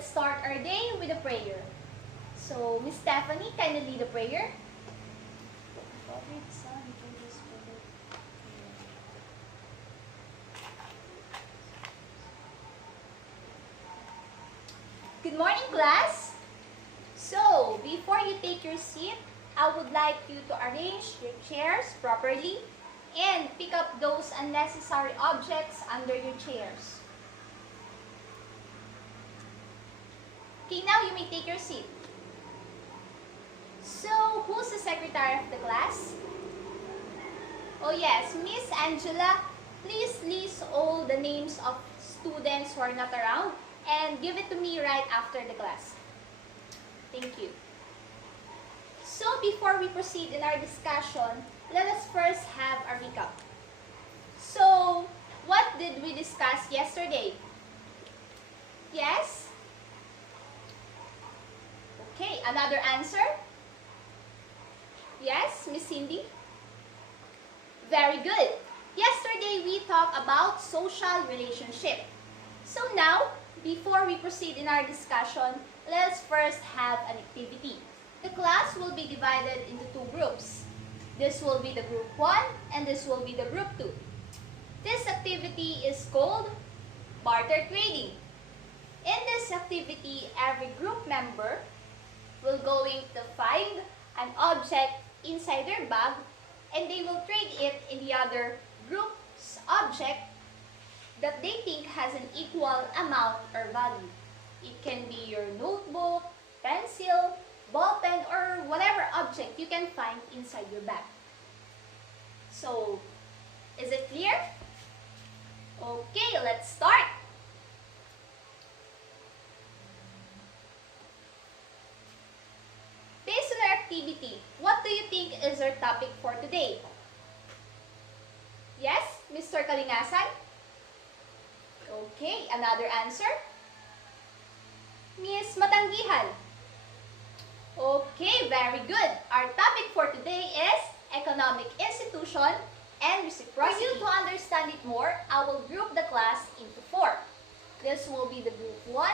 let's start our day with a prayer. So, Miss Stephanie, kindly lead the prayer. Good morning, class. So, before you take your seat, I would like you to arrange your chairs properly and pick up those unnecessary objects under your chairs. Okay, now you may take your seat. So, who's the secretary of the class? Oh yes, Miss Angela, please list all the names of students who are not around and give it to me right after the class. Thank you. So, before we proceed in our discussion, let us first have a recap. So, what did we discuss yesterday? Yes? Okay, another answer? Yes, Miss Cindy? Very good. Yesterday, we talked about social relationship. So now, before we proceed in our discussion, let's first have an activity. The class will be divided into two groups. This will be the group 1 and this will be the group 2. This activity is called barter trading. In this activity, every group member will going to find an object inside their bag and they will trade it in the other group's object that they think has an equal amount or value. It can be your notebook, pencil, ball pen, or whatever object you can find inside your bag. So, is it clear? Okay, let's start. Based on our activity, what do you think is our topic for today? Yes, Mr. Kalingasan? Okay, another answer? Miss Matanggihan? Okay, very good. Our topic for today is economic institution and reciprocity. For you to understand it more, I will group the class into 4. This will be the group 1,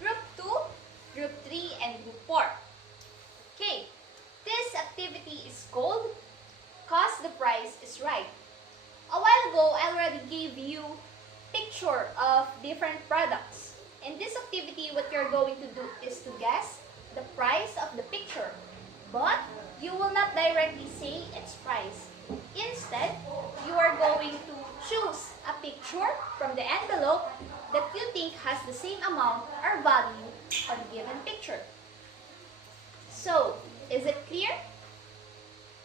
group 2, group 3, and group 4. Okay, this activity is called Cause the Price is Right. A while ago, I already gave you picture of different products. In this activity, what you're going to do is to guess the price of the picture. But you will not directly say its price. Instead, you are going to choose a picture from the envelope that you think has the same amount or value on a given picture. So, is it clear?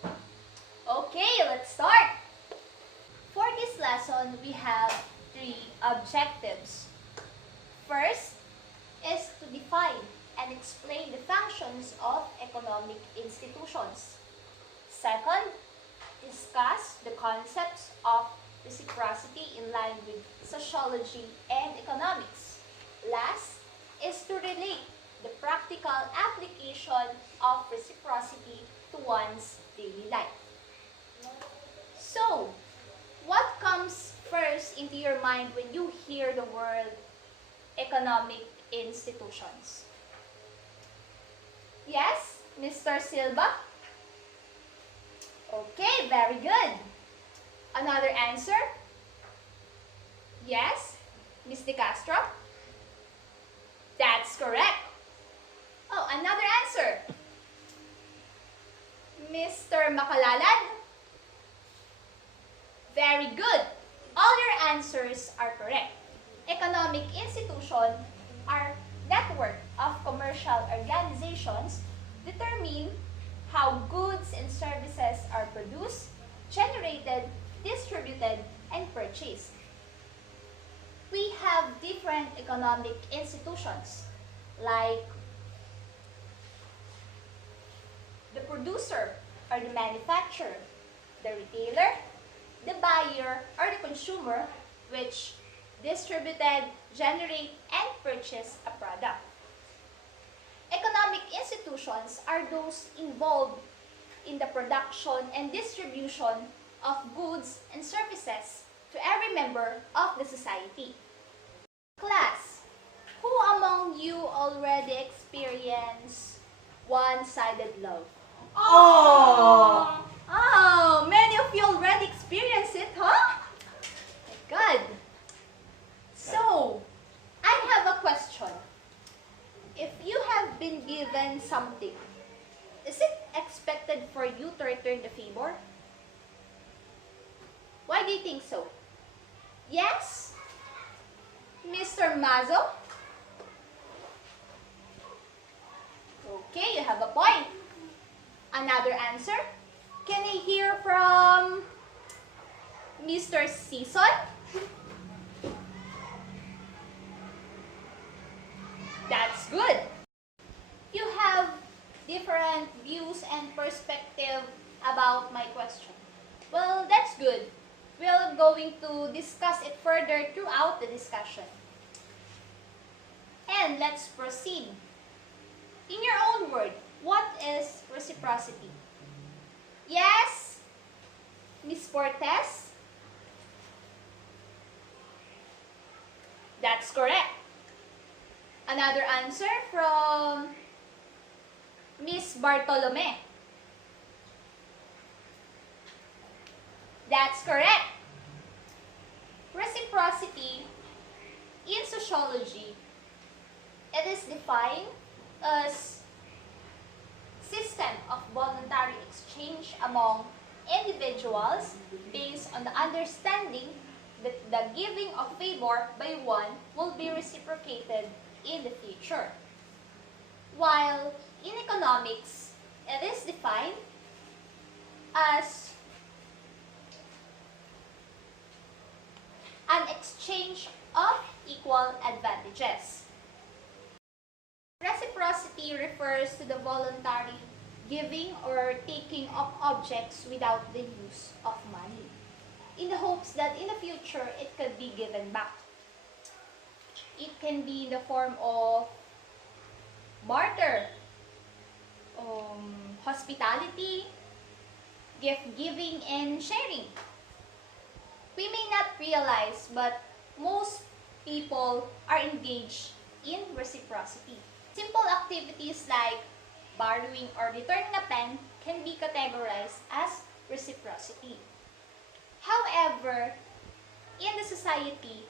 Okay, let's start. For this lesson, we have 3 objectives. First is to define and explain the functions of economic institutions. Second, discuss the concepts of reciprocity in line with sociology and economics. Last is to relate the practical application of reciprocity to one's daily life. So, what comes first into your mind when you hear the word economic institutions? Yes, Mr. Silva? Okay, very good. Another answer? Yes, Ms. De Castro? That's correct. Oh, another answer. Mr. Makalalad? Very good. All your answers are correct. Economic institutions are network of commercial organizations determine how goods and services are produced, generated, distributed, and purchased. We have different economic institutions like the producer or the manufacturer, the retailer, the buyer or the consumer, which distributed, generate, and purchase a product. Economic institutions are those involved in the production and distribution of goods and services to every member of the society. Class, who among you already experienced one-sided love? Oh! Oh, many of you already experienced it, huh? Good. So, I have a question. If you have been given something, is it expected for you to return the favor? Why do you think so? Yes? Mr. Mazo? Okay, you have a point. Another answer? Can I hear from Mr. Season? That's good. You have different views and perspective about my question. Well, that's good. We're going to discuss it further throughout the discussion. And let's proceed. In your own word, what is reciprocity? Yes, Miss Cortez? That's correct. Another answer from Miss Bartolome. That's correct. Reciprocity, in sociology, it is defined as system of voluntary exchange among individuals based on the understanding that the giving of favor by one will be reciprocated in the future. While in economics, it is defined as an exchange of equal advantages. Reciprocity refers to the voluntary giving or taking of objects without the use of money, in the hopes that in the future it could be given back. It can be in the form of barter, hospitality, gift giving, and sharing. We may not realize, but most people are engaged in reciprocity. Simple activities like borrowing or returning a pen can be categorized as reciprocity. However, in the society,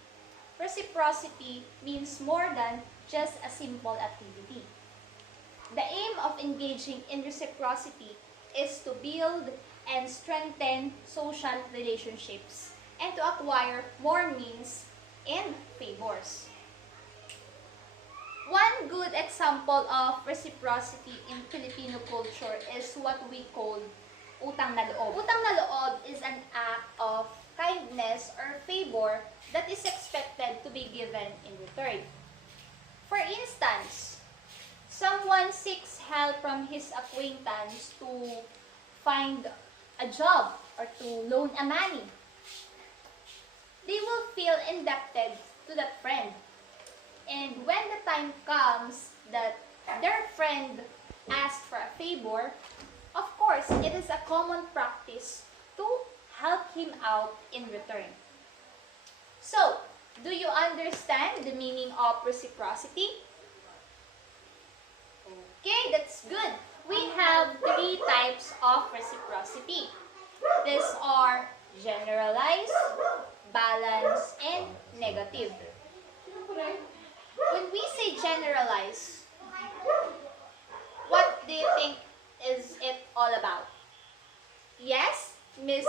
reciprocity means more than just a simple activity. The aim of engaging in reciprocity is to build and strengthen social relationships and to acquire more means and favors. One good example of reciprocity in Filipino culture is what we call utang na loob. Utang na loob is an act of kindness or favor that is expected to be given in return. For instance, someone seeks help from his acquaintance to find a job or to loan a money. They will feel indebted to that friend. And when the time comes that their friend asks for a favor, of course, it is a common practice to help him out in return. So, do you understand the meaning of reciprocity? Okay, that's good. We have three types of reciprocity. These are generalized, balanced, and negative. When we say generalized, what do you think is it all about? Yes, Miss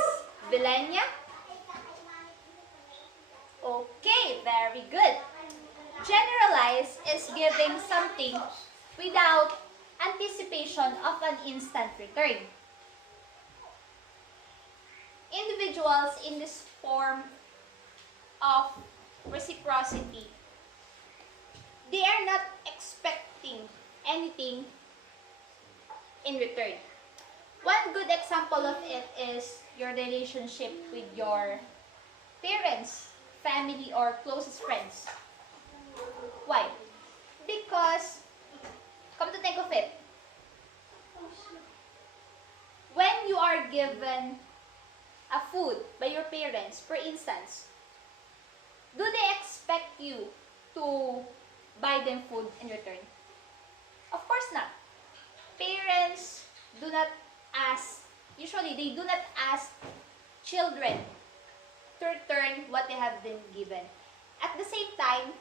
Vilenia? Okay, very good. Generalized is giving something without anticipation of an instant return. Individuals in this form of reciprocity, they are not expecting anything in return. One good example of it is your relationship with your parents, family, or closest friends. Why? Because, come to think of it, when you are given a food by your parents, for instance, do they expect you to buy them food in return? Of course not. Parents do not ask, usually they do not ask children to return what they have been given. At the same time,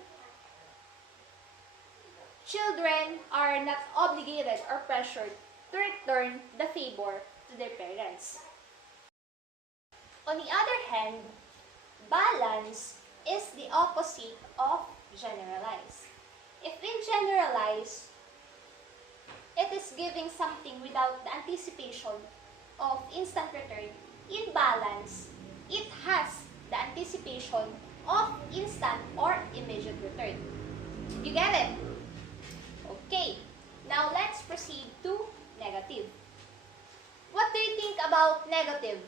children are not obligated or pressured to return the favor to their parents. On the other hand, balance is the opposite of generalize. If we generalize, it is giving something without the anticipation of instant return. In balance, it has the anticipation of instant or immediate return. You get it? Okay, now let's proceed to negative. What do you think about negative?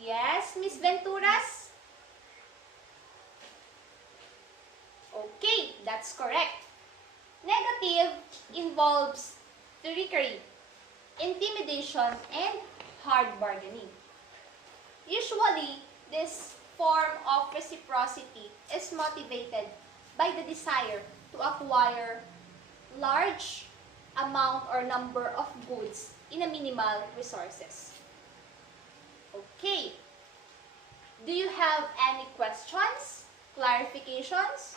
Yes, Miss Venturas? Okay, that's correct. Negative involves trickery, intimidation, and hard bargaining. Usually, this form of reciprocity is motivated by the desire to acquire large amount or number of goods in a minimal resources. Okay. Do you have any questions? Clarifications?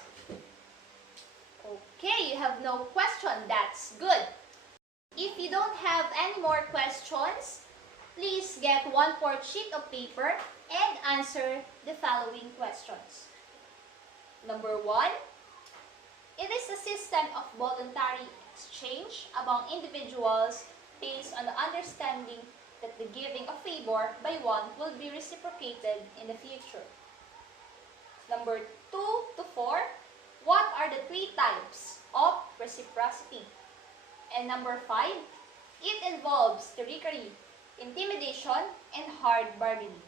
Okay, you have no question. That's good. If you don't have any more questions, please get 1/4 sheet of paper and answer the following questions. Number 1, it is a system of voluntary exchange among individuals based on the understanding that the giving of favor by one will be reciprocated in the future. Number 2 to 4, what are the 3 types of reciprocity? And number 5, it involves trickery, intimidation, and hard bargaining.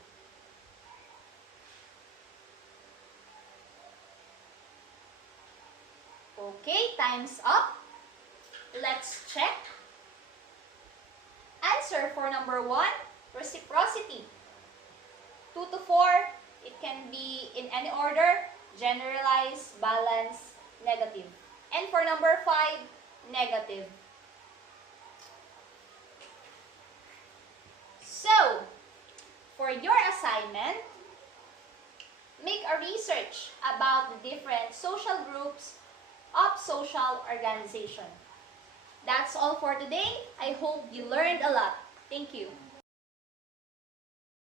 Okay, time's up. Let's check. Answer for number 1, reciprocity. 2 to 4, it can be in any order, generalize, balance, negative. And for number 5, negative. So, for your assignment, make a research about the different social groups of social organization. That's all for today. I hope you learned a lot. Thank you.